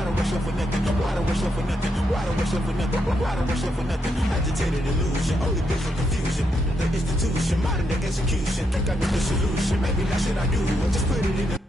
Why don't rush up for nothing? Why don't rush up for nothing? Why don't rush up for nothing? Why don't rush up for nothing? Agitated illusion, only been for confusion. The institution, modern day execution. Think I know the solution. Maybe that's what I do. I just put it in the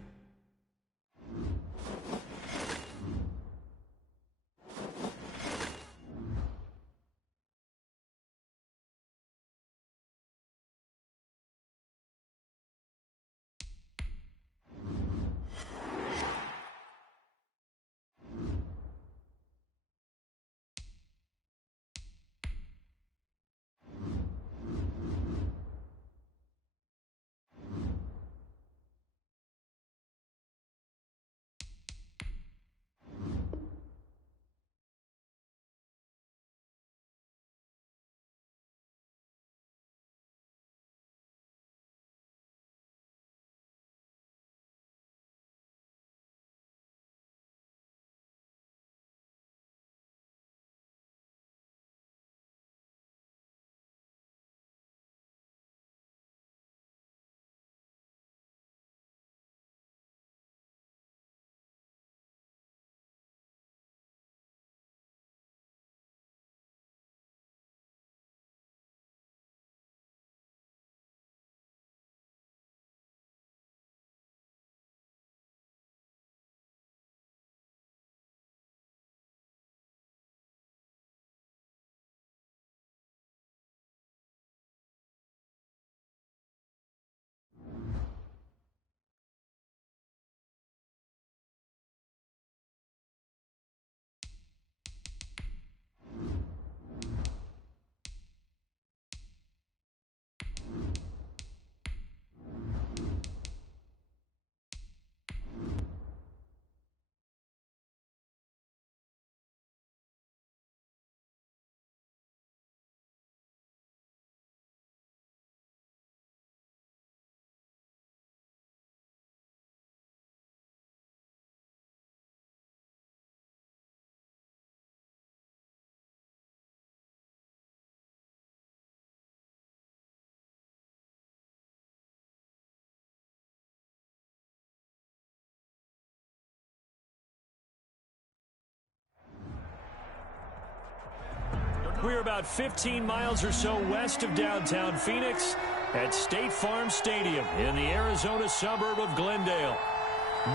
We're about 15 miles or so west of downtown Phoenix at State Farm Stadium in the Arizona suburb of Glendale.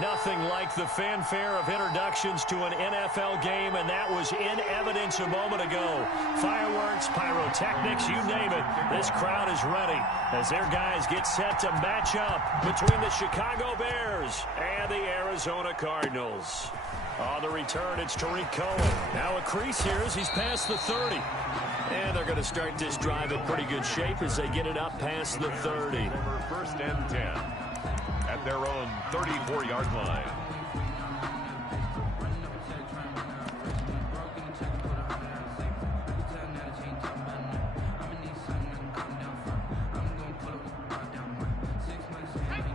Nothing like the fanfare of introductions to an NFL game, and that was in evidence a moment ago. Fireworks, pyrotechnics, you name it. This crowd is ready as their guys get set to match up between the Chicago Bears and the Arizona Cardinals. On the return, it's Tariq Cohen. Now a crease here as he's past the 30. And they're going to start this drive in pretty good shape as they get it up past the 30. First and 10 at their own 34-yard line.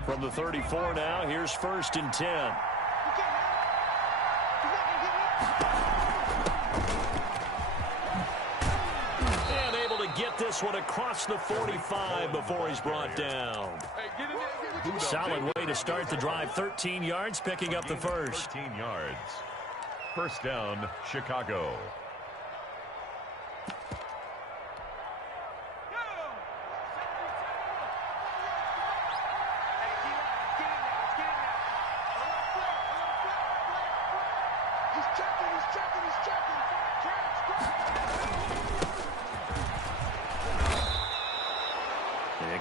From the 34 now, here's first and 10. And able to get this one across the 45 before he's brought down. Solid way to start the drive. 13 yards, picking up the first. 13 yards. First down, Chicago.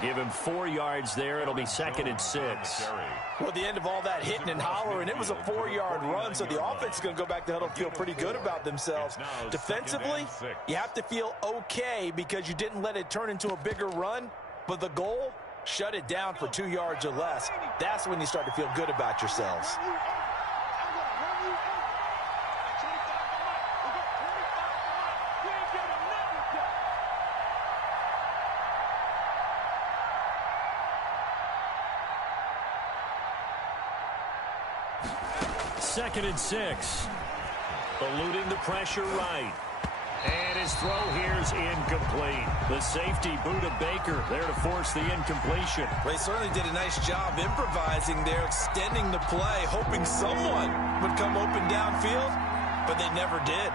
Give him 4 yards there. It'll be second and 6. Well, the end of all that hitting and hollering, it was a 4-yard run, so the offense is going to go back to huddle and feel pretty good about themselves. Defensively, you have to feel okay because you didn't let it turn into a bigger run, but the goal, shut it down for 2 yards or less. That's when you start to feel good about yourselves. Second and 6. Eluding the pressure right. And his throw here is incomplete. The safety, Buda Baker, there to force the incompletion. They certainly did a nice job improvising there, extending the play, hoping someone would come open downfield, but they never did.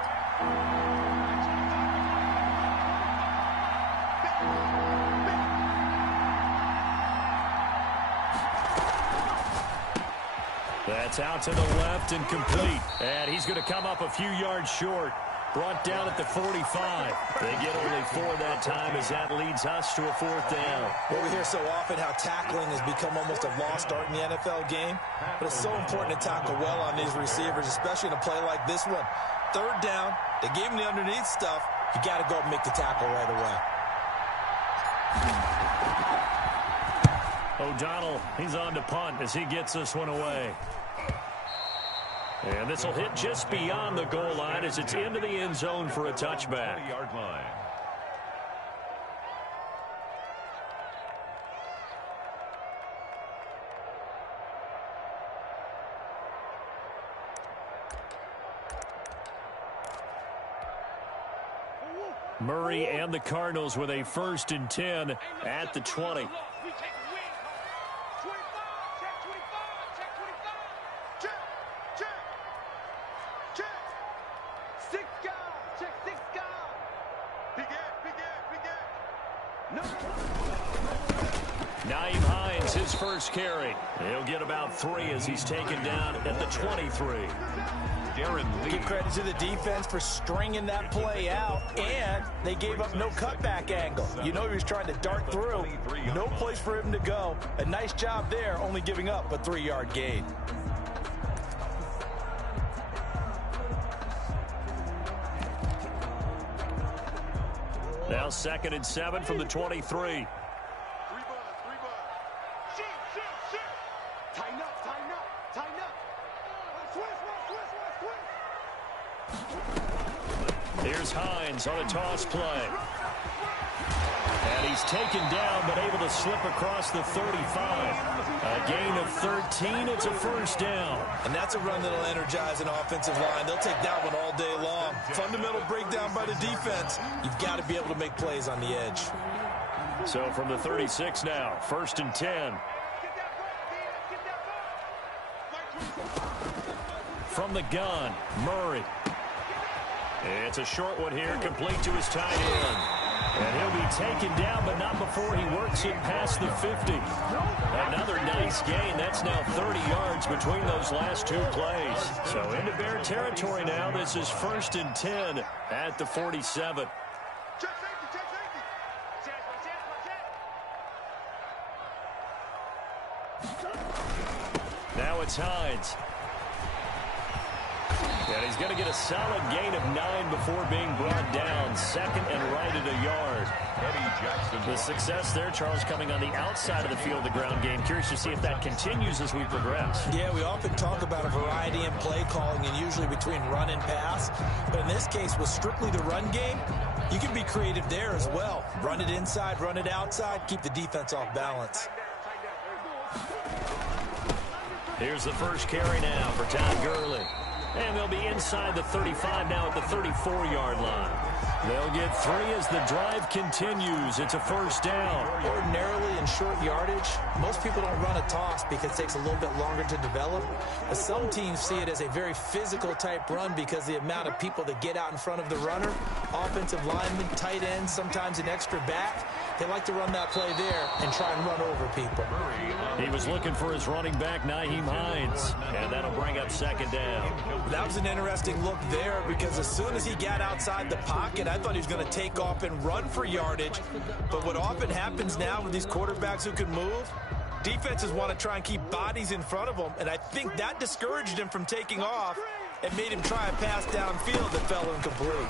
That's out to the left and complete. And he's going to come up a few yards short. Brought down at the 45. They get only 4 that time as that leads us to a 4th down. Well, we hear so often how tackling has become almost a lost art in the NFL game. But it's so important to tackle well on these receivers, especially in a play like this one. 3rd down, they gave him the underneath stuff. You got to go and make the tackle right away. O'Donnell, he's on to punt as he gets this one away. And this will hit just beyond the goal line as it's into the end zone for a touchback. 30-yard line. Murray and the Cardinals with a 1st and 10 at the 20. His first carry. He'll get about 3 as he's taken down at the 23. Give credit to the defense for stringing that play out, and they gave up no cutback angle. You know he was trying to dart through. No place for him to go. A nice job there, only giving up a 3-yard gain. Now 2nd and 7 from the 23. Here's Hines on a toss play. And he's taken down but able to slip across the 35. A gain of 13. It's a 1st down. And that's a run that'll energize an offensive line. They'll take that one all day long. Fundamental breakdown by the defense. You've got to be able to make plays on the edge. So from the 36 now, 1st and 10. From the gun, Murray. It's a short one here, complete to his tight end. And he'll be taken down, but not before he works it past the 50. Another nice gain. That's now 30 yards between those last 2 plays. So into Bear territory now. This is 1st and 10 at the 47. Now it's Hines. And he's going to get a solid gain of 9 before being brought down. 2nd and right at a yard. The success there, Charles, coming on the outside of the field, the ground game. Curious to see if that continues as we progress. Yeah, we often talk about a variety in play calling and usually between run and pass. But in this case, with strictly the run game, you can be creative there as well. Run it inside, run it outside, keep the defense off balance. Here's the first carry now for Todd Gurley. And they'll be inside the 35 now at the 34-yard line. They'll get 3 as the drive continues. It's a 1st down. Ordinarily in short yardage, most people don't run a toss because it takes a little bit longer to develop. But some teams see it as a very physical type run because the amount of people that get out in front of the runner, offensive linemen, tight ends, sometimes an extra back, they like to run that play there and try and run over people. He was looking for his running back, Nyheim Hines, and that'll bring up 2nd down. That was an interesting look there because as soon as he got outside the pocket, I thought he was going to take off and run for yardage. But what often happens now with these quarterbacks who can move, defenses want to try and keep bodies in front of them, and I think that discouraged him from taking off and made him try a pass downfield that fell incomplete.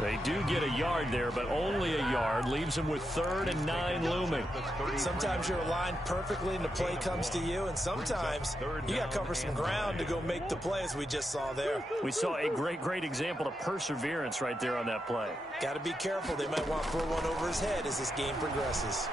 They do get a yard there, but only a yard. Leaves them with 3rd and 9 looming. Sometimes you're aligned perfectly and the play comes to you, and sometimes you got to cover some ground to go make the play, as we just saw there. We saw a great example of perseverance right there on that play. Got to be careful. They might want to throw one over his head as this game progresses.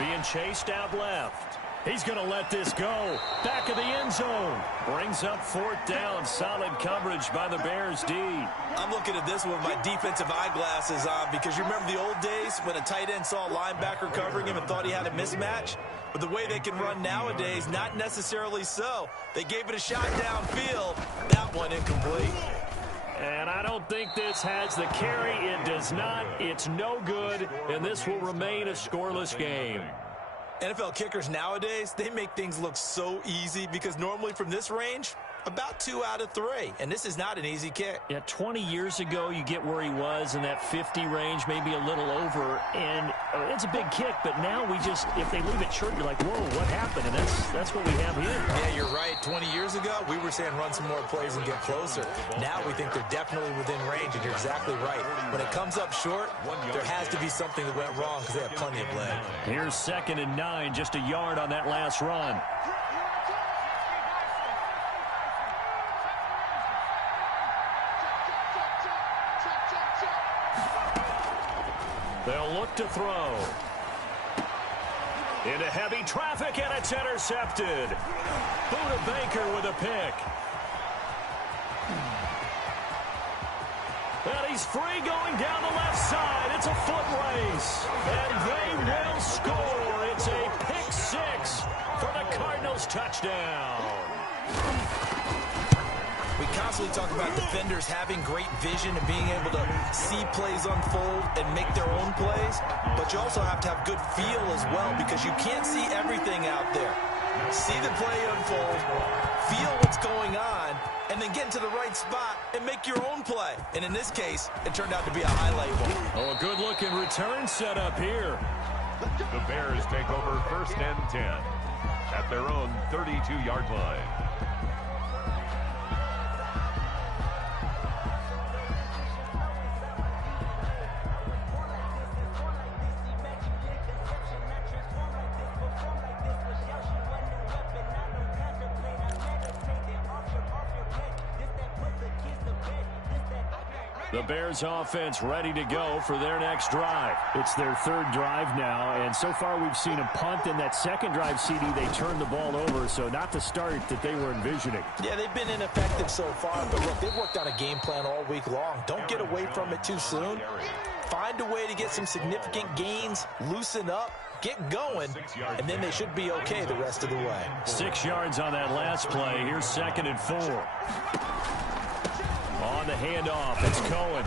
Being chased out left. He's going to let this go. Back of the end zone. Brings up 4th down. Solid coverage by the Bears D. I'm looking at this with my defensive eyeglasses on because you remember the old days when a tight end saw a linebacker covering him and thought he had a mismatch? But the way they can run nowadays, not necessarily so. They gave it a shot downfield. That one incomplete. And I don't think this has the carry. It does not. It's no good, and this will remain a scoreless game. NFL kickers nowadays, they make things look so easy because normally from this range, about 2 out of 3. And this is not an easy kick. Yeah, 20 years ago, you get where he was in that 50 range, maybe a little over. And it's a big kick, but now we just, if they leave it short, you're like, whoa, what happened? And that's what we have here. Yeah, you're right. 20 years ago, we were saying run some more plays and get closer. Now we think they're definitely within range, and you're exactly right. When it comes up short, there has to be something that went wrong because they have plenty of leg. Here's 2nd and 9, just a yard on that last run. They'll look to throw. Into heavy traffic, and it's intercepted. Buda Baker with a pick. And he's free going down the left side. It's a foot race. And they will score. It's a pick 6 for the Cardinals touchdown. We constantly talk about defenders having great vision and being able to see plays unfold and make their own plays, but you also have to have good feel as well because you can't see everything out there. See the play unfold, feel what's going on, and then get into the right spot and make your own play. And in this case, it turned out to be a highlight one. Oh, a good-looking return set up here. The Bears take over 1st and 10 at their own 32-yard line. The Bears offense ready to go for their next drive. It's their 3rd drive now, and so far we've seen a punt. In that 2nd drive, CD, they turned the ball over, so not the start that they were envisioning. Yeah, they've been ineffective so far, but look, they've worked on a game plan all week long. Don't get away from it too soon. Find a way to get some significant gains, loosen up, get going, and then they should be okay the rest of the way. 6 yards on that last play. Here's 2nd and 4. On the handoff, it's Cohen.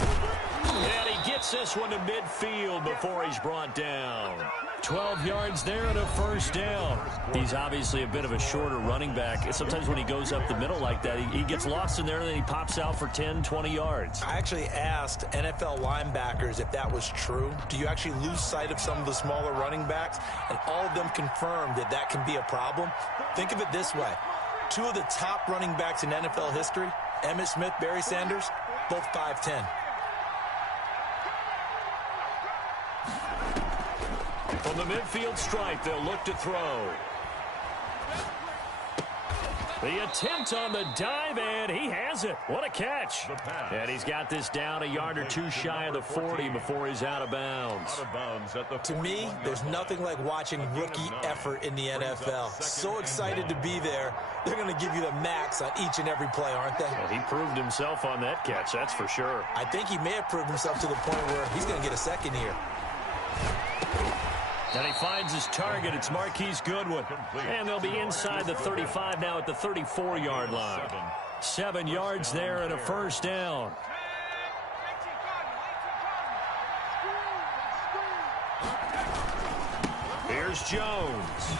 And he gets this one to midfield before he's brought down. 12 yards there and a 1st down. He's obviously a bit of a shorter running back. Sometimes when he goes up the middle like that, he gets lost in there and then he pops out for 10, 20 yards. I actually asked NFL linebackers if that was true. Do you actually lose sight of some of the smaller running backs? And all of them confirmed that that can be a problem. Think of it this way. 2 of the top running backs in NFL history, Emmitt Smith, Barry Sanders, both 5'10". From the midfield stripe, they'll look to throw. The attempt on the dive, and he has it. What a catch. And he's got this down a yard or 2 shy of the 40 before he's out of bounds. To me, there's nothing like watching rookie effort in the NFL. So excited to be there. They're going to give you the max on each and every play, aren't they? Well, he proved himself on that catch, that's for sure. I think he may have proved himself to the point where he's going to get a second here. And he finds his target. It's Marquise Goodwin. And they'll be inside the 35 now at the 34-yard line. 7 yards there and a 1st down. Here's Jones.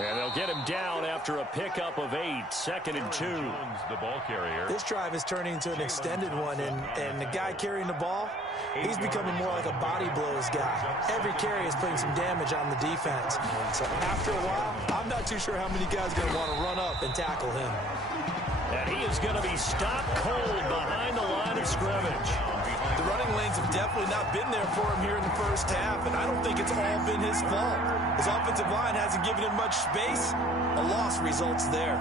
And they'll get him down after a pickup of 8. 2nd and 2. The ball carrier. This drive is turning into an extended one, and the guy carrying the ball, he's becoming more like a body blows guy. Every carry is putting some damage on the defense. So after a while, I'm not too sure how many guys are going to want to run up and tackle him. And he is going to be stopped cold behind the line of scrimmage. The running lanes have definitely not been there for him here in the first half, and I don't think it's all been his fault. His offensive line hasn't given him much space. A loss results there.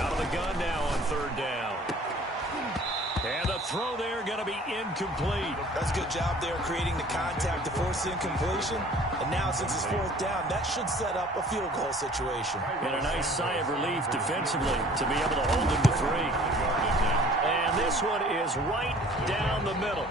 Out of the gun now on 3rd down. throw there going to be incomplete. That's a good job there creating the contact to force the incompletion. And now since it's fourth down, that should set up a field goal situation. And a nice sigh of relief defensively to be able to hold him to 3. And this one is right down the middle.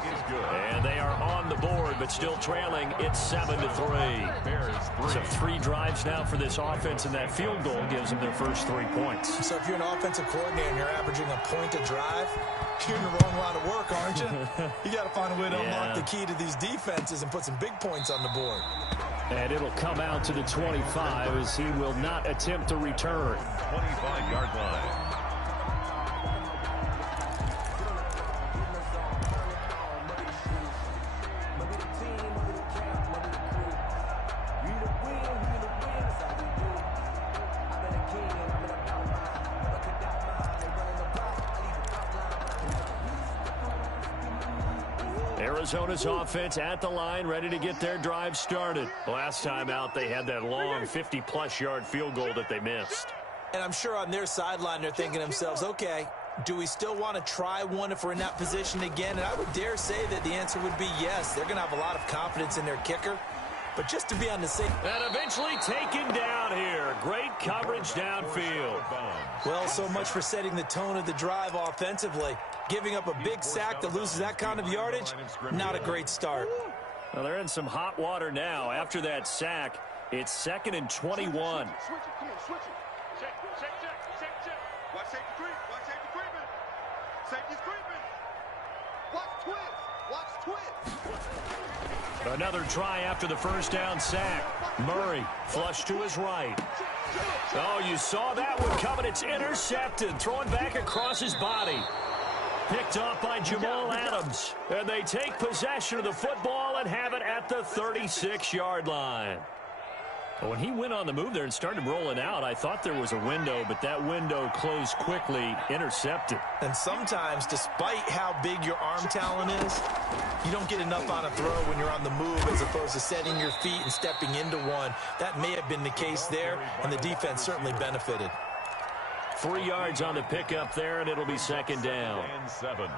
And they are on the board, but still trailing. It's 7-3. So 3 drives now for this offense, and that field goal gives them their first 3 points. So if you're an offensive coordinator and you're averaging a point a drive, you're in the wrong line of work, aren't you? You got to find a way to unlock the key to these defenses and put some big points on the board. And it'll come out to the 25 as he will not attempt to return. 25-yard line. Arizona's offense at the line, ready to get their drive started. Last time out, they had that long 50-plus yard field goal that they missed. And I'm sure on their sideline, they're thinking to themselves, okay, do we still want to try one if we're in that position again? And I would dare say that the answer would be yes. They're going to have a lot of confidence in their kicker. But just to be on the safe... And eventually taken down here. Great coverage downfield. Well, so much for setting the tone of the drive offensively. Giving up a big sack that loses that kind of yardage, not a great start. Well, they're in some hot water now. After that sack, it's 2nd and 21. Watch safety creep. Watch safety creeping. Safety's creeping. Watch twist. Watch twist. Another try after the first down sack. Murray flush to his right. Oh, you saw that one coming. It's intercepted. Throwing back across his body. Picked off by Jamal Adams. And they take possession of the football and have it at the 36-yard line. When he went on the move there and started rolling out, I thought there was a window, but that window closed quickly, intercepted. And sometimes, despite how big your arm talent is, you don't get enough on a throw when you're on the move as opposed to setting your feet and stepping into one. That may have been the case there, and the defense certainly benefited. 3 yards on the pickup there, and it'll be 2nd down.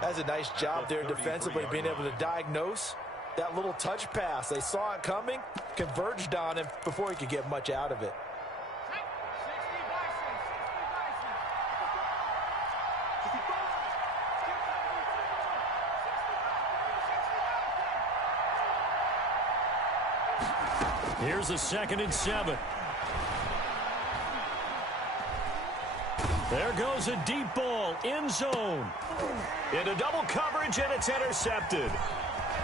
That's a nice job there defensively, being able to diagnose that little touch pass. They saw it coming, converged on him before he could get much out of it. Here's a 2nd and 7. There goes a deep ball, end zone. Into double coverage, and it's intercepted.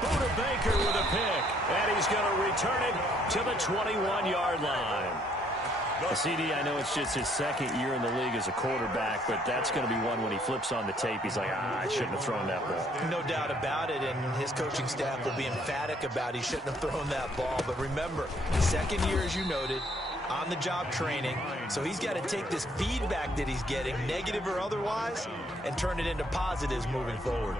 Buda Baker with a pick, and he's going to return it to the 21-yard line. CD, I know it's just his 2nd year in the league as a quarterback, but that's going to be one when he flips on the tape. He's like, I shouldn't have thrown that ball. No doubt about it, and his coaching staff will be emphatic about he shouldn't have thrown that ball. But remember, 2nd year, as you noted, on-the-job training, so he's got to take this feedback that he's getting, negative or otherwise, and turn it into positives moving forward.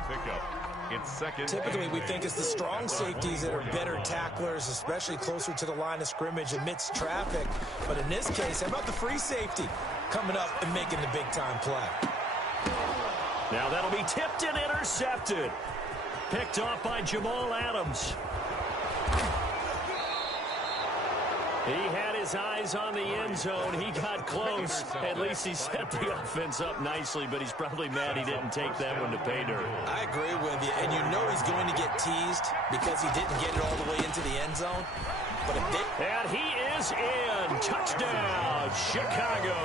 Typically, we think it's the strong safeties that are better tacklers, especially closer to the line of scrimmage amidst traffic. But in this case, how about the free safety coming up and making the big-time play? Now that'll be tipped and intercepted. Picked off by Jamal Adams. He had his eyes on the end zone. He got close. At least he set the offense up nicely, but he's probably mad he didn't take that one to pay dirt. I agree with you, and you know he's going to get teased because he didn't get it all the way into the end zone. But and he is in. Touchdown, Chicago.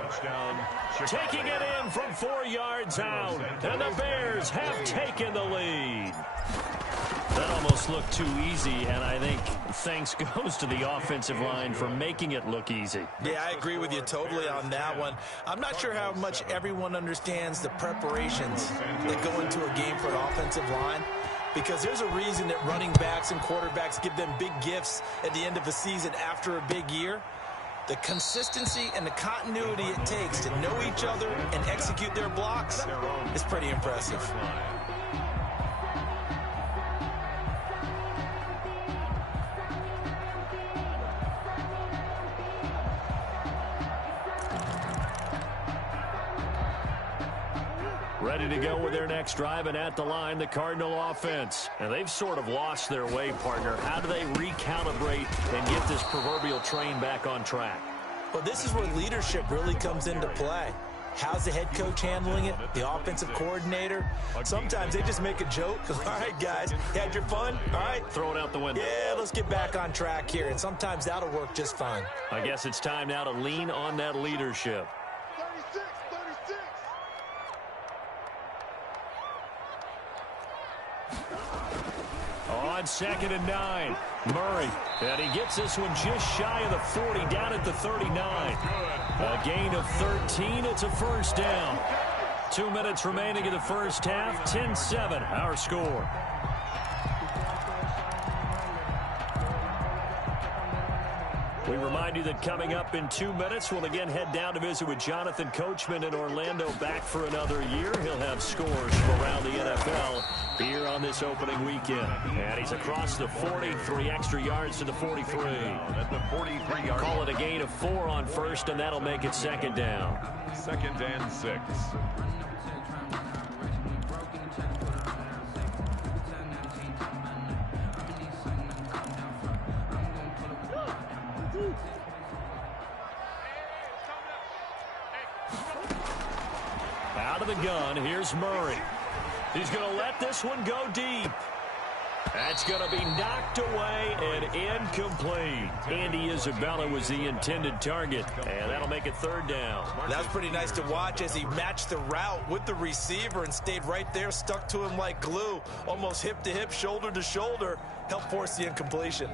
Touchdown, Chicago. Taking it in from 4 yards out, and the Bears have taken the lead. That almost looked too easy, and I think thanks goes to the offensive line for making it look easy. Yeah, I agree with you totally on that one. I'm not sure how much everyone understands the preparations that go into a game for an offensive line, because there's a reason that running backs and quarterbacks give them big gifts at the end of the season after a big year. The consistency and the continuity it takes to know each other and execute their blocks is pretty impressive. Ready ready to go with their next drive, and at the line, the Cardinal offense. And they've sort of lost their way, partner. How do they recalibrate and get this proverbial train back on track? Well, this is where leadership really comes into play. How's the head coach handling it? The offensive coordinator? Sometimes they just make a joke. All right, guys, you had your fun? All right. Throw it out the window. Yeah, let's get back on track here. And sometimes that'll work just fine. I guess it's time now to lean on that leadership. 36, 36. On 2nd and 9, Murray. And he gets this one just shy of the 40, down at the 39. A gain of 13. It's a first down. 2 minutes remaining in the first half. 10-7, our score. We remind you that coming up in 2 minutes, we'll again head down to visit with Jonathan Coachman in Orlando, back for another year. He'll have scores from around the NFL here on this opening weekend. And he's across the 40, 3 extra yards to the 43. At the 43-yard. Call it a gain of 4 on first, and that'll make it 2nd down. 2nd and 6. Out of the gun, here's Murray. He's going to let this one go deep. That's going to be knocked away and incomplete. Andy Isabella was the intended target, and that'll make it 3rd down. That's pretty nice to watch as he matched the route with the receiver and stayed right there, stuck to him like glue, almost hip to hip, shoulder to shoulder, helped force the incompletion.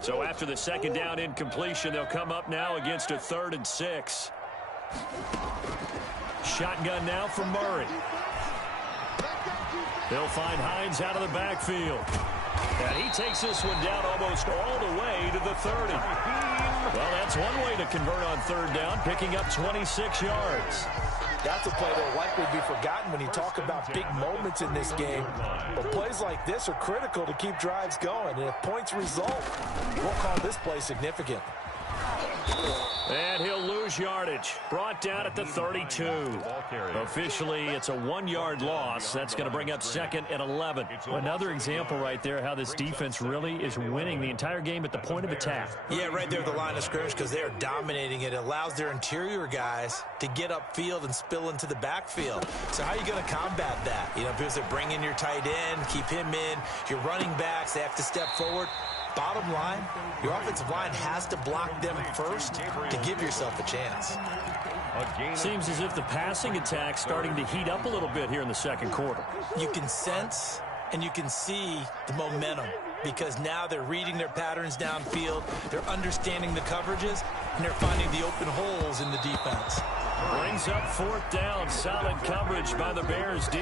So after the 2nd down incompletion, they'll come up now against a 3rd and 6. Shotgun now from Murray. They'll find Hines out of the backfield. And he takes this one down almost all the way to the 30. Well, that's one way to convert on 3rd down, picking up 26 yards. That's a play that will likely be forgotten when you talk about big moments in this game. But plays like this are critical to keep drives going. And if points result, we'll call this play significant. And he'll lose yardage. Brought down at the 32. Officially, it's a 1-yard loss. That's going to bring up 2nd and 11. Another example right there how this defense really is winning the entire game at the point of attack. Yeah, right there at the line of scrimmage, because they're dominating it. It allows their interior guys to get upfield and spill into the backfield. So how are you going to combat that? You know, because they bring in your tight end, keep him in. Your running backs, they have to step forward. Bottom line, your offensive line has to block them first to give yourself a chance. Seems as if the passing attack's starting to heat up a little bit here in the 2nd quarter. You can sense and you can see the momentum because now they're reading their patterns downfield, they're understanding the coverages, and they're finding the open holes in the defense. Brings up 4th down. Solid coverage by the Bears D.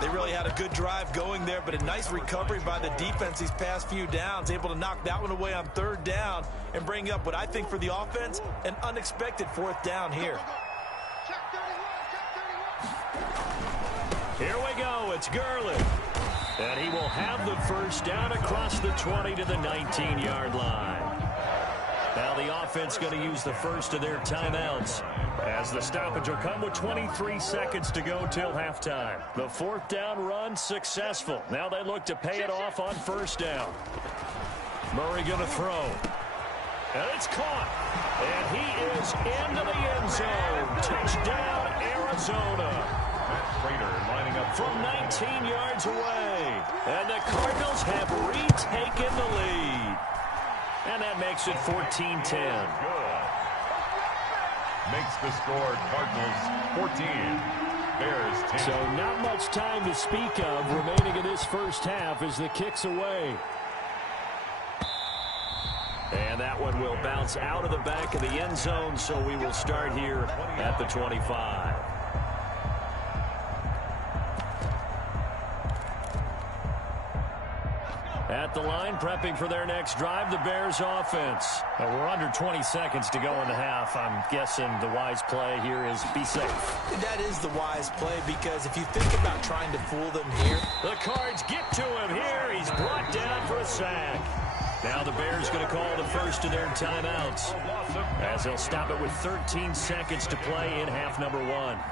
They really had a good drive going there, but a nice recovery by the defense these past few downs, able to knock that one away on 3rd down and bring up what I think for the offense, an unexpected 4th down here. Here we go. It's Gurley. And he will have the 1st down across the 20 to the 19-yard line. Now the offense going to use the first of their timeouts as the stoppage will come with 23 seconds to go till halftime. The 4th down run successful. Now they look to pay it off on 1st down. Murray going to throw. And it's caught. And he is into the end zone. Touchdown, Arizona. Lining up from 19 yards away. And the Cardinals have retaken the lead. And that makes it 14-10. Makes the score Cardinals 14, Bears 10. So not much time to speak of remaining in this first half as the kick's away. And that one will bounce out of the back of the end zone, so we will start here at the 25. At the line, prepping for their next drive, the Bears offense. We're under 20 seconds to go in the half. I'm guessing the wise play here is be safe. That is the wise play, because if you think about trying to fool them here. The Cards get to him here. He's brought down for a sack. Now the Bears going to call the first of their timeouts, as they'll stop it with 13 seconds to play in half number 1.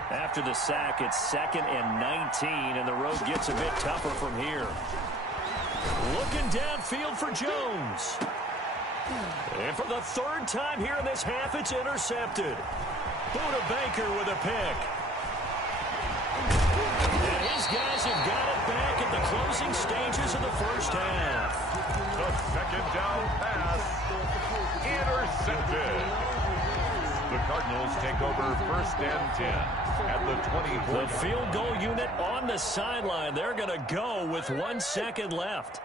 After the sack, it's 2nd and 19, and the road gets a bit tougher from here. Looking downfield for Jones. And for the 3rd time here in this half, it's intercepted. Buda Baker with a pick. And his guys have got it back at the closing stages of the first half. The 2nd down pass intercepted. The Cardinals take over 1st and 10 at the 24. The field goal unit on the sideline. They're going to go with 1 second left.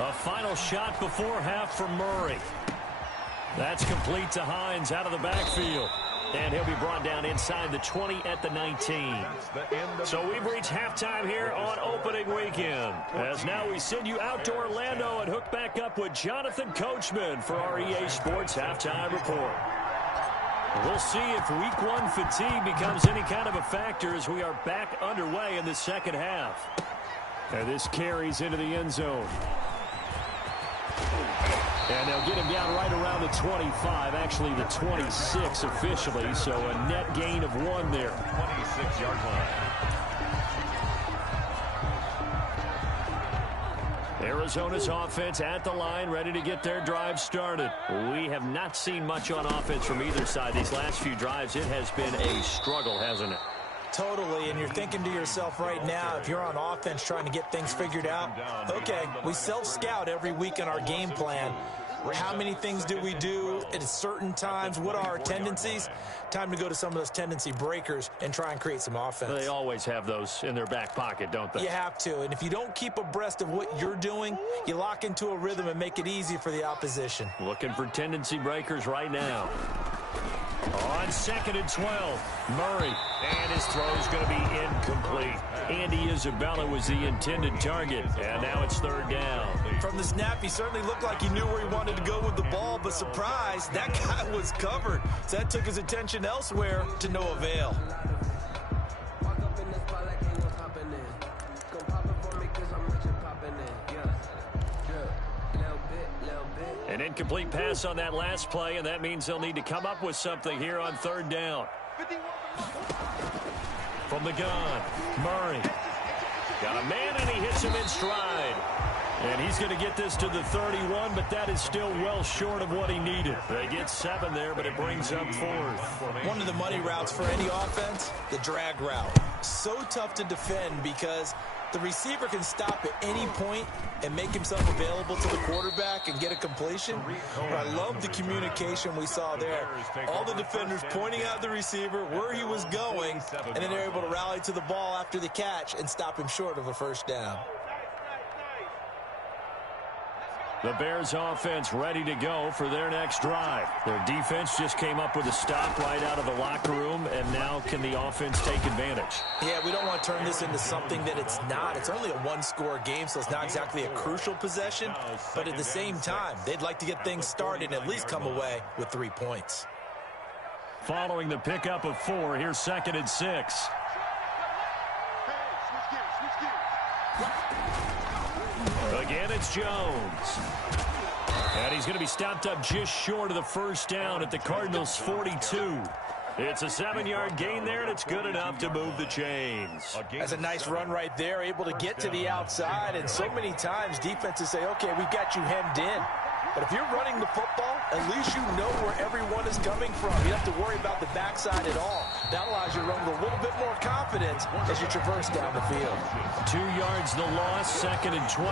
A final shot before half from Murray. That's complete to Hines out of the backfield. And he'll be brought down inside the 20 at the 19. So we've reached halftime here on opening weekend. As now we send you out to Orlando and hook back up with Jonathan Coachman for our EA Sports Halftime Report. We'll see if Week 1 fatigue becomes any kind of a factor as we are back underway in the second half. And this carries into the end zone. And they'll get him down right around the 25, actually the 26 officially, so a net gain of 1 there. 26-yard line. Arizona's offense at the line, ready to get their drive started. We have not seen much on offense from either side these last few drives. It has been a struggle, hasn't it? Totally, and you're thinking to yourself right now, if you're on offense trying to get things figured out, okay, we self-scout every week in our game plan. How many things do we do at certain times? What are our tendencies? Time to go to some of those tendency breakers and try and create some offense. They always have those in their back pocket, don't they? You have to, and if you don't keep abreast of what you're doing, you lock into a rhythm and make it easy for the opposition. Looking for tendency breakers right now. On 2nd and 12, Murray, and his throw is going to be incomplete. Andy Isabella was the intended target, and now it's 3rd down. From the snap, he certainly looked like he knew where he wanted to go with the ball, but surprise, that guy was covered. So that took his attention elsewhere to no avail. An incomplete pass on that last play, and that means they'll need to come up with something here on 3rd down. From the gun, Murray. Got a man, and he hits him in stride. And he's going to get this to the 31, but that is still well short of what he needed. They get 7 there, but it brings up 4th. One of the money routes for any offense, the drag route. So tough to defend because the receiver can stop at any point and make himself available to the quarterback and get a completion. But I love the communication we saw there. All the defenders pointing out the receiver, where he was going, and then they're able to rally to the ball after the catch and stop him short of a 1st down. The Bears offense ready to go for their next drive. Their defense just came up with a stop right out of the locker room, and now can the offense take advantage? Yeah, we don't want to turn this into something that it's not. It's only a 1-score game, so it's not exactly a crucial possession. But at the same time, they'd like to get things started and at least come away with 3 points. Following the pickup of 4, here's 2nd and 6. Again, it's Jones. And he's going to be stopped up just short of the 1st down at the Cardinals' 42. It's a 7-yard gain there, and it's good enough to move the chains. That's a nice run right there, able to get to the outside. And so many times defenses say, okay, we've got you hemmed in. But if you're running the football, at least you know where everyone is coming from. You don't have to worry about the backside at all. That allows you to run with a little bit more confidence as you traverse down the field. 2 yards the loss, 2nd and 12.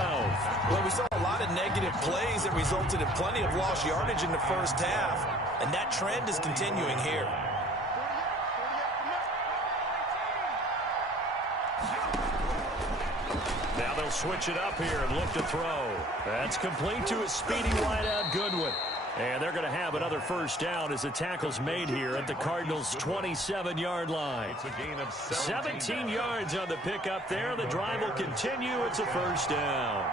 Well, we saw a lot of negative plays that resulted in plenty of lost yardage in the 1st half. And that trend is continuing here. Now they'll switch it up here and look to throw. That's complete to a speedy wideout Goodwin. And they're going to have another first down as the tackle's made here at the Cardinals' 27-yard line. It's a gain of 17 yards on the pickup there. The drive will continue. It's a first down.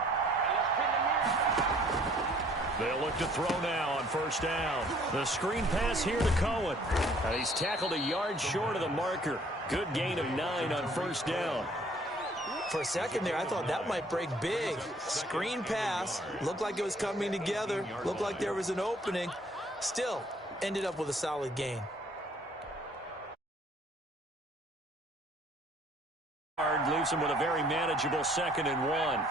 They'll look to throw now on first down. The screen pass here to Cohen. He's tackled a yard short of the marker. Good gain of 9 on first down. For a second there, I thought that might break big. Screen pass. Looked like it was coming together. Looked like there was an opening. Still, ended up with a solid gain. Leaves him with a very manageable 2nd and 1.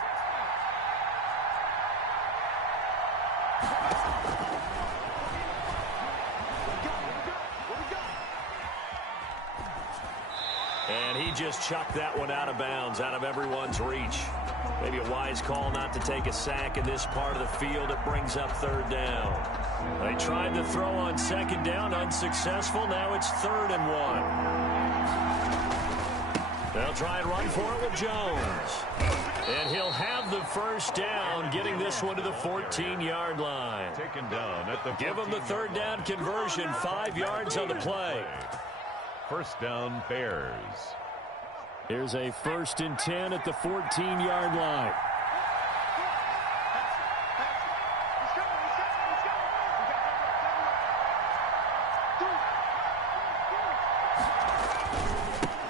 And he just chucked that one out of bounds, out of everyone's reach. Maybe a wise call not to take a sack in this part of the field. It brings up 3rd down. They tried to throw on 2nd down, unsuccessful. Now it's 3rd and 1. They'll try and run for it with Jones. And he'll have the first down, getting this one to the 14-yard line. Taken down at the Give him the 3rd down conversion, 5 yards on the play. First down, Bears. Here's a 1st and 10 at the 14-yard line.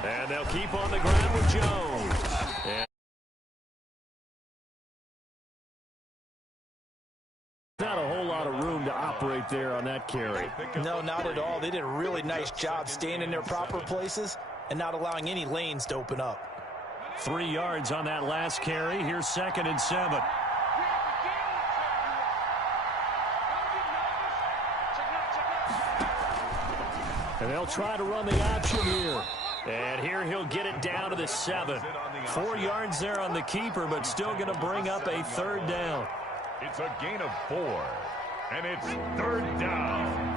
And they'll keep on the ground with Jones. And not a whole lot of room to operate there on that carry. No, not at all. They did a really nice job staying in their proper places and not allowing any lanes to open up. 3 yards on that last carry. Here's 2nd and 7. And they'll try to run the option here. And here he'll get it down to the 7. 4 yards there on the keeper, but still going to bring up a 3rd down. It's a gain of 4. And it's 3rd down.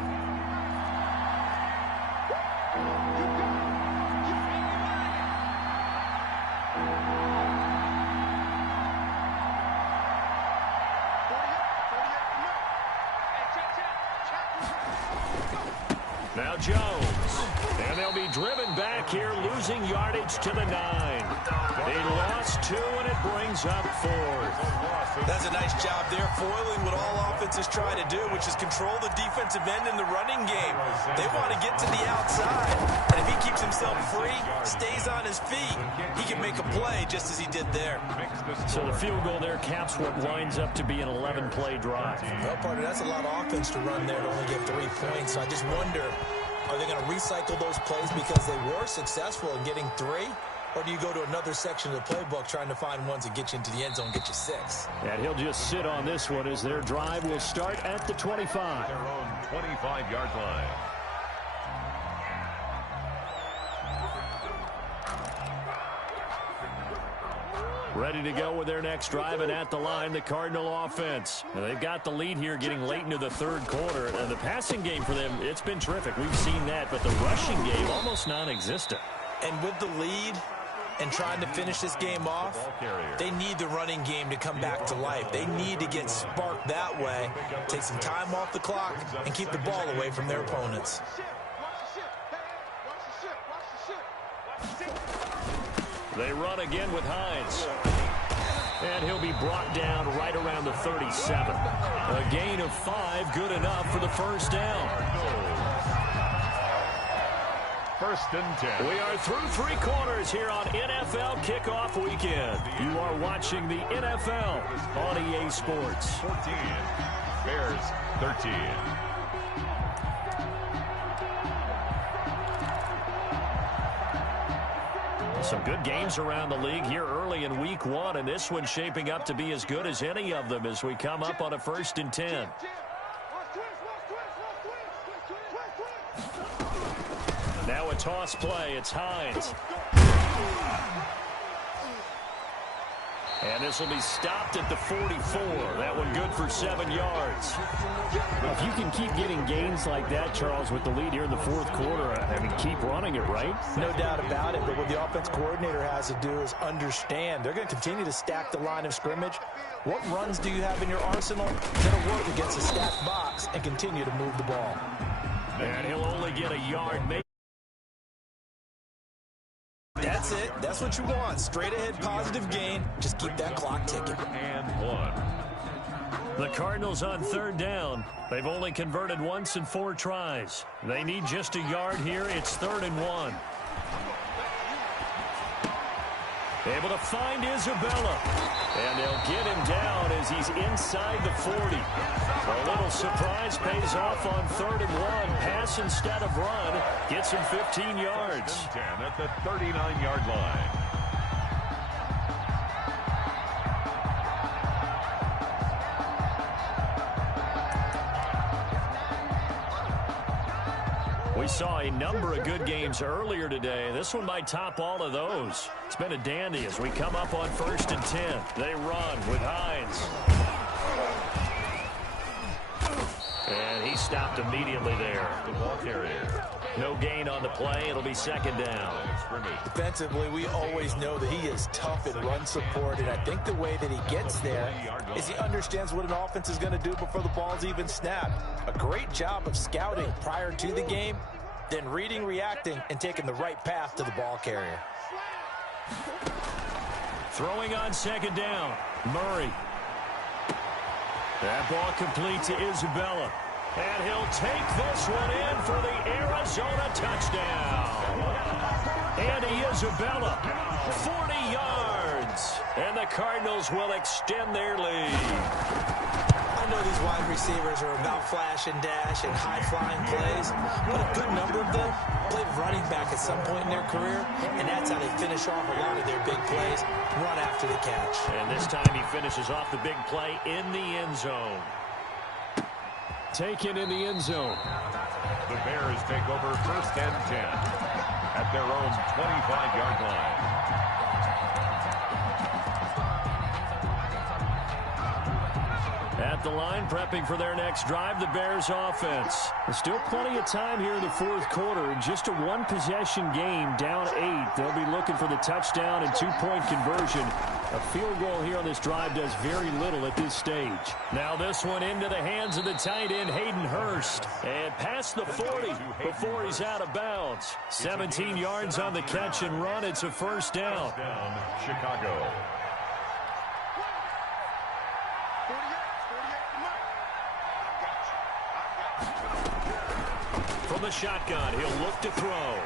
Now Jones. And they'll be driven back here, losing yardage to the 9. They lost 2, and it brings up 4th. That's a nice job there, foiling what all offenses try to do, which is control the defensive end in the running game. They want to get to the outside, and if he keeps himself free, stays on his feet, he can make a play just as he did there. So the field goal there caps what winds up to be an 11-play drive. Well, partner, that's a lot of offense to run there to only get 3 points. So I just wonder, are they going to recycle those plays because they were successful in getting 3? Or do you go to another section of the playbook trying to find ones that get you into the end zone, get you 6? And he'll just sit on this one as their drive will start at the 25. Their own 25-yard line. Ready to go with their next drive, and at the line, the Cardinal offense. Now, they've got the lead here getting late into the 3rd quarter. And the passing game for them, it's been terrific. We've seen that, but the rushing game almost non-existent. And with the lead and trying to finish this game off, they need the running game to come back to life. They need to get sparked that way, take some time off the clock, and keep the ball away from their opponents. They run again with Hines. And he'll be brought down right around the 37. A gain of 5, good enough for the first down. 1st and 10. We are through 3 quarters here on NFL Kickoff Weekend. You are watching the NFL on EA Sports. 14. Bears 13. Some good games around the league here early in Week 1, and this one's shaping up to be as good as any of them as we come up on a 1st and 10. Now a toss play. It's Hines. And this will be stopped at the 44. That one good for 7 yards. If you can keep getting gains like that, Charles, with the lead here in the fourth quarter, I mean, keep running it, right? No doubt about it, but what the offense coordinator has to do is understand. They're going to continue to stack the line of scrimmage. What runs do you have in your arsenal that'll work against a stacked box and continue to move the ball? And he'll only get a yard. That's it. That's what you want. Straight ahead positive gain. Just keep that clock ticking. And 1. The Cardinals on third down. They've only converted once in 4 tries. They need just a yard here. It's 3rd and 1. Able to find Isabella. And they'll get him down as he's inside the 40. A little surprise pays off on 3rd and 1. Pass instead of run. Gets him 15 yards. 10 at the 39-yard line. We saw a number of good games earlier today. This one might top all of those. It's been a dandy as we come up on 1st and 10. They run with Hines. And he stopped immediately there. The ball carrier. No gain on the play. It'll be 2nd down. Defensively, we always know that he is tough in run support, and I think the way that he gets there is he understands what an offense is going to do before the ball's even snapped. A great job of scouting prior to the game, then reading, reacting, and taking the right path to the ball carrier. Throwing on 2nd down. Murray. That ball complete to Isabella. And he'll take this one in for the Arizona touchdown. Andy Isabella, 40 yards. And the Cardinals will extend their lead. I know these wide receivers are about flash and dash and high-flying plays, but a good number of them played running back at some point in their career, and that's how they finish off a lot of their big plays, run after the catch. And this time he finishes off the big play in the end zone. Taken in the end zone. The Bears take over 1st and 10 at their own 25-yard line. At the line, prepping for their next drive, the Bears offense. There's still plenty of time here in the fourth quarter. Just a one-possession game, down 8. They'll be looking for the touchdown and 2-point conversion. A field goal here on this drive does very little at this stage. Now this one into the hands of the tight end, Hayden Hurst. And past the 40 before he's out of bounds. 17 yards on the catch and run. It's a 1st down. Chicago. From the shotgun, he'll look to throw.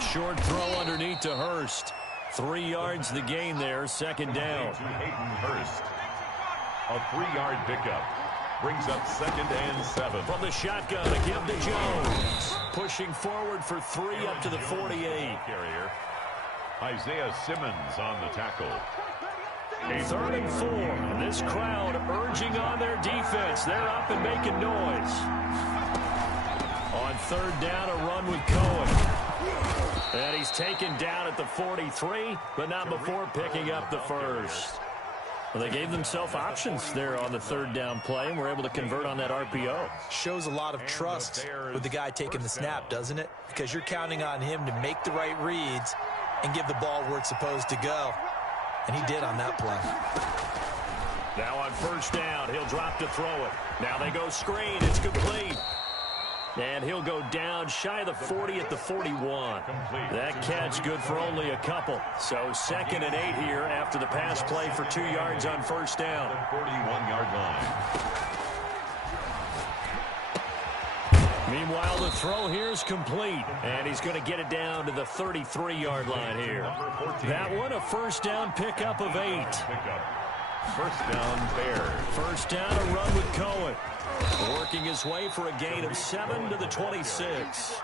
Short throw underneath to Hurst. 3 yards the gain there, 2nd down. To Hayden Hurst. A 3-yard pickup. Brings up 2nd and 7. From the shotgun, a give to Jones. Pushing forward for 3 up to the 48. Carrier. Isaiah Simmons on the tackle. 3rd and 4. And this crowd urging on their defense. They're up and making noise. On 3rd down, a run with Cohen. And he's taken down at the 43, but not before picking up the 1st. Well, they gave themselves options there on the 3rd down play, and were able to convert on that RPO. Shows a lot of trust with the guy taking the snap, doesn't it? Because you're counting on him to make the right reads and give the ball where it's supposed to go. And he did on that play. Now on 1st down, he'll drop to throw it. Now they go screen. It's complete. And he'll go down shy of the 40 at the 41. That catch good for only a couple. So 2nd and 8 here after the pass play for 2 yards on 1st down. 41-yard line. Meanwhile, the throw here is complete. And he's going to get it down to the 33-yard line here. That one, a 1st down pickup of 8. 1st down, Bears. 1st down, a run with Cohen. Working his way for a gain of 7 to the 26.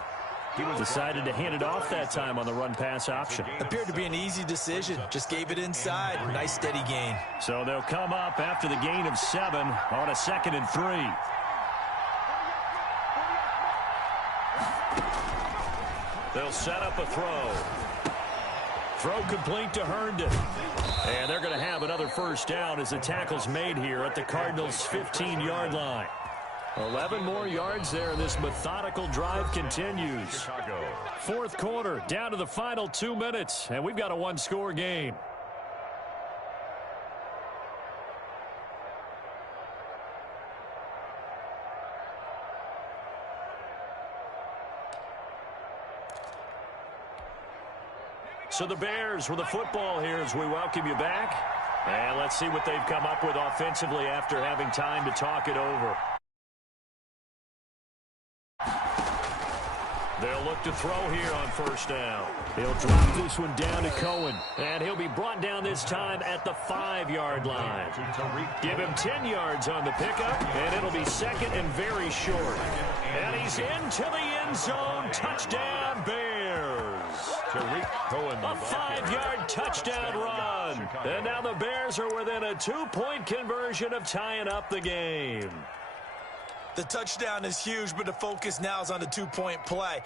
He decided to hand it off that time on the run-pass option. Appeared to be an easy decision. Just gave it inside. Nice steady gain. So they'll come up after the gain of 7 on a 2nd and 3. They'll set up a throw. Throw complete to Herndon. And they're going to have another first down as the tackle's made here at the Cardinals' 15-yard line. 11 more yards there, and this methodical drive continues. Fourth quarter, down to the final 2 minutes, and we've got a one-score game. So the Bears with the football here as we welcome you back. And let's see what they've come up with offensively after having time to talk it over. They'll look to throw here on first down. He'll drop this one down to Cohen. And he'll be brought down this time at the 5-yard line. Give him 10 yards on the pickup, and it'll be second and very short. And he's into the end zone. Touchdown, Bears. A 5-yard touchdown run. And now the Bears are within a 2-point conversion of tying up the game. The touchdown is huge, but the focus now is on the 2-point play.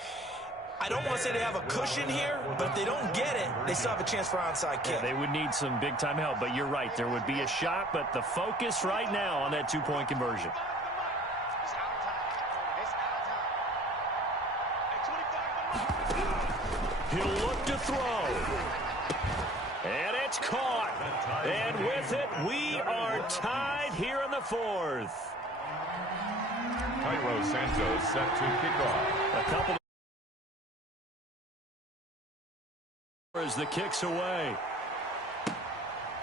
I don't want to say they have a cushion here, but if they don't get it, they still have a chance for onside kick. Yeah, they would need some big-time help, but you're right. There would be a shot, but the focus right now on that 2-point conversion. He'll look to throw. And it's caught. And with it, we are tied here in the fourth. Cairo Santos set to kick off. A couple as the kick's away.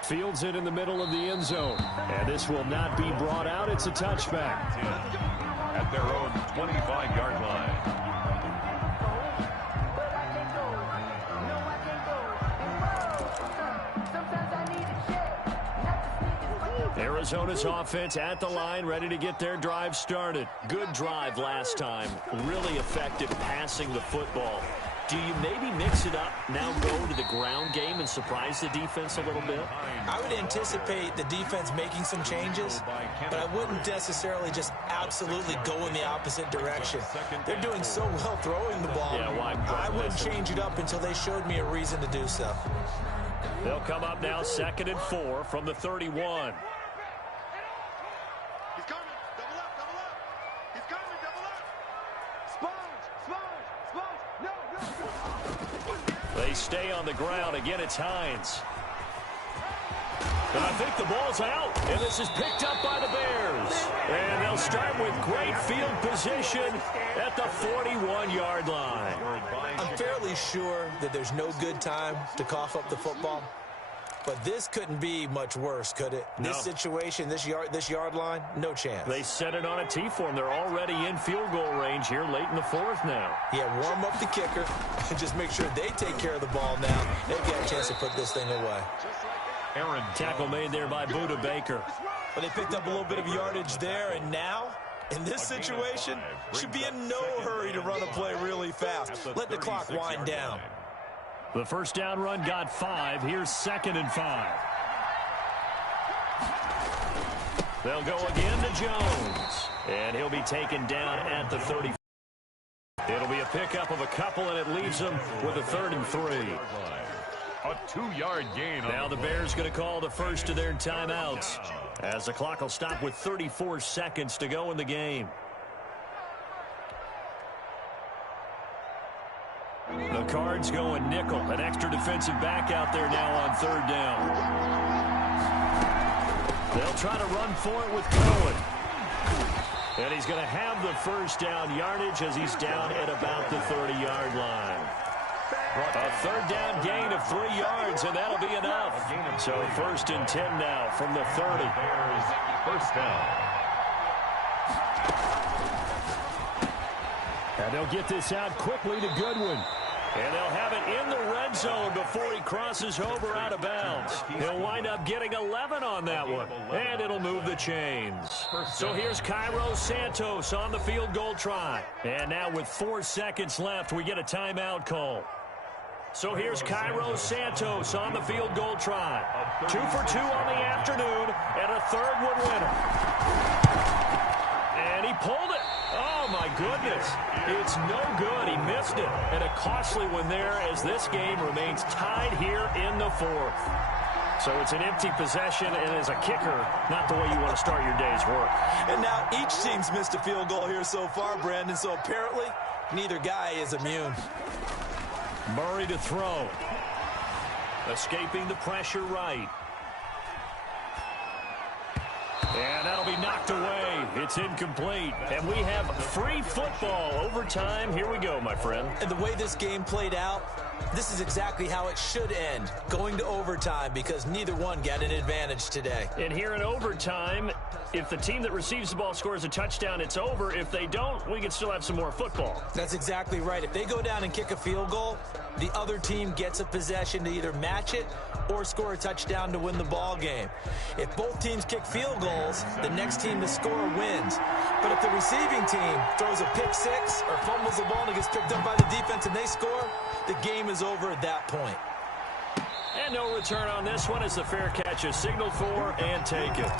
Fields it in the middle of the end zone. And this will not be brought out. It's a touchback. At their own 25-yard line. Arizona's offense at the line, ready to get their drive started. Good drive last time. Really effective passing the football. Do you maybe mix it up, now go to the ground game and surprise the defense a little bit? I would anticipate the defense making some changes, but I wouldn't necessarily just absolutely go in the opposite direction. They're doing so well throwing the ball. Yeah, why I wouldn't change it up until they showed me a reason to do so. They'll come up now 2nd and 4 from the 31. He's coming. Double up, double up. He's coming, double up. Sponge, sponge, sponge. No. They stay on the ground. Again, it's Hines. And I think the ball's out, and this is picked up by the Bears. And they'll start with great field position at the 41-yard line. I'm fairly sure that there's no good time to cough up the football, but this couldn't be much worse, could it? No. This situation, this yard line, no chance. They set it on a T-form. They're already in field goal range here late in the fourth now. Yeah, warm up the kicker and just make sure they take care of the ball now. They've got a chance to put this thing away. Tackle made there by Buda Baker. But they picked up a little bit of yardage there, and now, in this situation, should be in no hurry to run a play really fast. Let the clock wind down. The first down run got 5. Here's 2nd and 5. They'll go again to Jones. And he'll be taken down at the 30. It'll be a pickup of a couple, and it leaves them with a 3rd and 3. A 2-yard gain. Now the Bears going to call the first of their timeouts as the clock will stop with 34 seconds to go in the game. The Cards going nickel. An extra defensive back out there now on 3rd down. They'll try to run for it with Cohen. And he's going to have the first down yardage as he's down at about the 30-yard line. A 3rd down gain of 3 yards, and that'll be enough. So 1st and 10 now from the 30. First down. And they'll get this out quickly to Goodwin. And they'll have it in the red zone before he crosses over out of bounds. He'll wind up getting 11 on that one. And it'll move the chains. So here's Cairo Santos on the field goal try. And now with 4 seconds left, we get a timeout call. So here's Cairo Santos on the field goal try. 2 for 2 on the afternoon, and a 3rd one winner. And he pulled it. Oh, Oh, my goodness. It's no good. He missed it. And a costly one there as this game remains tied here in the fourth. So it's an empty possession, and as a kicker, not the way you want to start your day's work. And now each team's missed a field goal here so far, Brandon, so apparently neither guy is immune. Murray to throw. Escaping the pressure right. And that'll be knocked away. It's incomplete. And we have free football. Overtime. Here we go, my friend. And the way this game played out, this is exactly how it should end, going to overtime, because neither one got an advantage today. And here in overtime, if the team that receives the ball scores a touchdown, it's over. If they don't, we can still have some more football. That's exactly right. If they go down and kick a field goal, the other team gets a possession to either match it or score a touchdown to win the ball game. If both teams kick field goals, the next team to score wins. But if the receiving team throws a pick six or fumbles the ball and it gets picked up by the defense and they score, the game is over at that point. And no return on this one as the fair catch is signaled for and taken.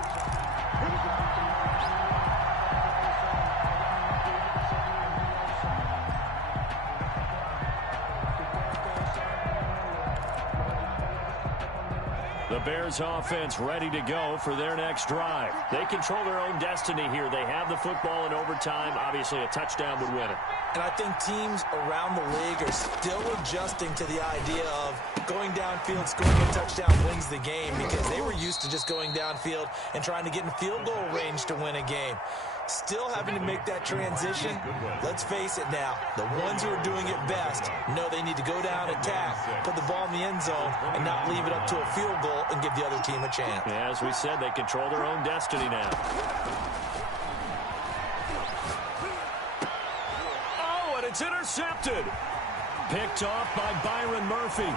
The Bears offense ready to go for their next drive. They control their own destiny here. They have the football in overtime. Obviously, a touchdown would win it. And I think teams around the league are still adjusting to the idea of going downfield, scoring a touchdown wins the game, because they were used to just going downfield and trying to get in field goal range to win a game. Still having to make that transition. Let's face it now, the ones who are doing it best know they need to go down, attack, put the ball in the end zone, and not leave it up to a field goal and give the other team a chance. Yeah, as we said, they control their own destiny now. Oh, and it's intercepted. Picked off by Byron Murphy.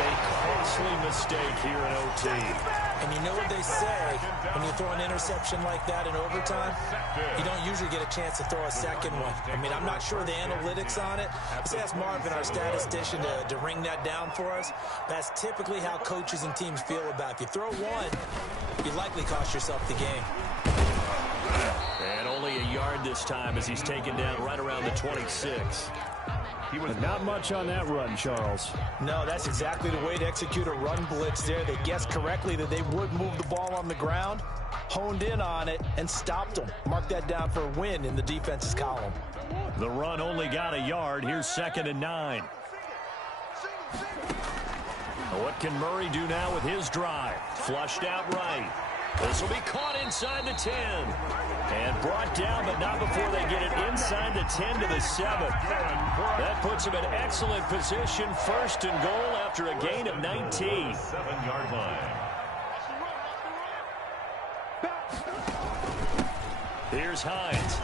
A costly mistake here in OT. And you know what they say, when you throw an interception like that in overtime, you don't usually get a chance to throw a second one. I mean, I'm not sure the analytics on it. Let's ask Marvin, our statistician, to ring that down for us. That's typically how coaches and teams feel about it. If you throw one, you likely cost yourself the game. And only a yard this time as he's taken down right around the 26. He was not much on that run, Charles. No, that's exactly the way to execute a run blitz there. They guessed correctly that they would move the ball on the ground, honed in on it, and stopped them. Mark that down for a win in the defense's column. The run only got a yard. Here's 2nd and 9. What can Murray do now with his drive? Flushed out right. This will be caught inside the 10. And brought down, but not before they get it inside the 10 to the 7. That puts them in excellent position. 1st and goal after a gain of 19. 7-yard line. Here's Hines.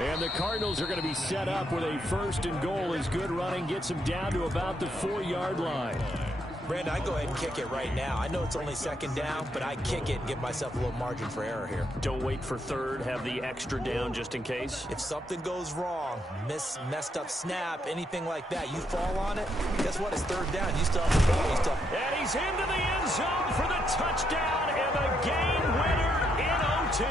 And the Cardinals are going to be set up with a 1st and goal as good running gets them down to about the 4-yard line. Brandon, I go ahead and kick it right now. I know it's only 2nd down, but I kick it and give myself a little margin for error here. Don't wait for 3rd. Have the extra down just in case. If something goes wrong, messed up snap, anything like that, you fall on it, guess what? It's 3rd down. You still have the ball. And he's into the end zone for the touchdown and the game winner in OT.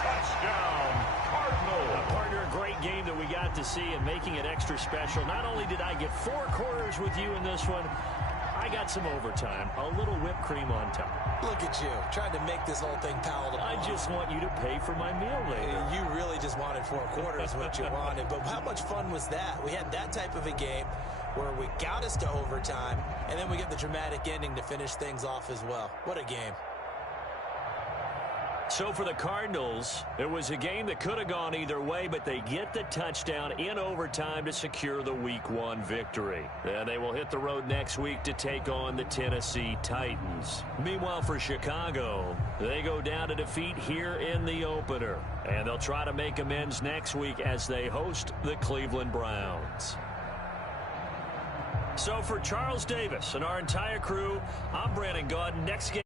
Touchdown, Cardinals. Partner, a great game that we got to see and making it extra special. Not only did I get 4 quarters with you in this one, I got some overtime, a little whipped cream on top. Look at you, trying to make this whole thing palatable. I just want you to pay for my meal later. You really just wanted 4 quarters, what you wanted. But how much fun was that? We had that type of a game where we got us to overtime, and then we get the dramatic ending to finish things off as well. What a game. So for the Cardinals, it was a game that could have gone either way, but they get the touchdown in overtime to secure the Week 1 victory. Then they will hit the road next week to take on the Tennessee Titans. Meanwhile, for Chicago, they go down to defeat here in the opener, and they'll try to make amends next week as they host the Cleveland Browns. So for Charles Davis and our entire crew, I'm Brandon Gaudin. Next game.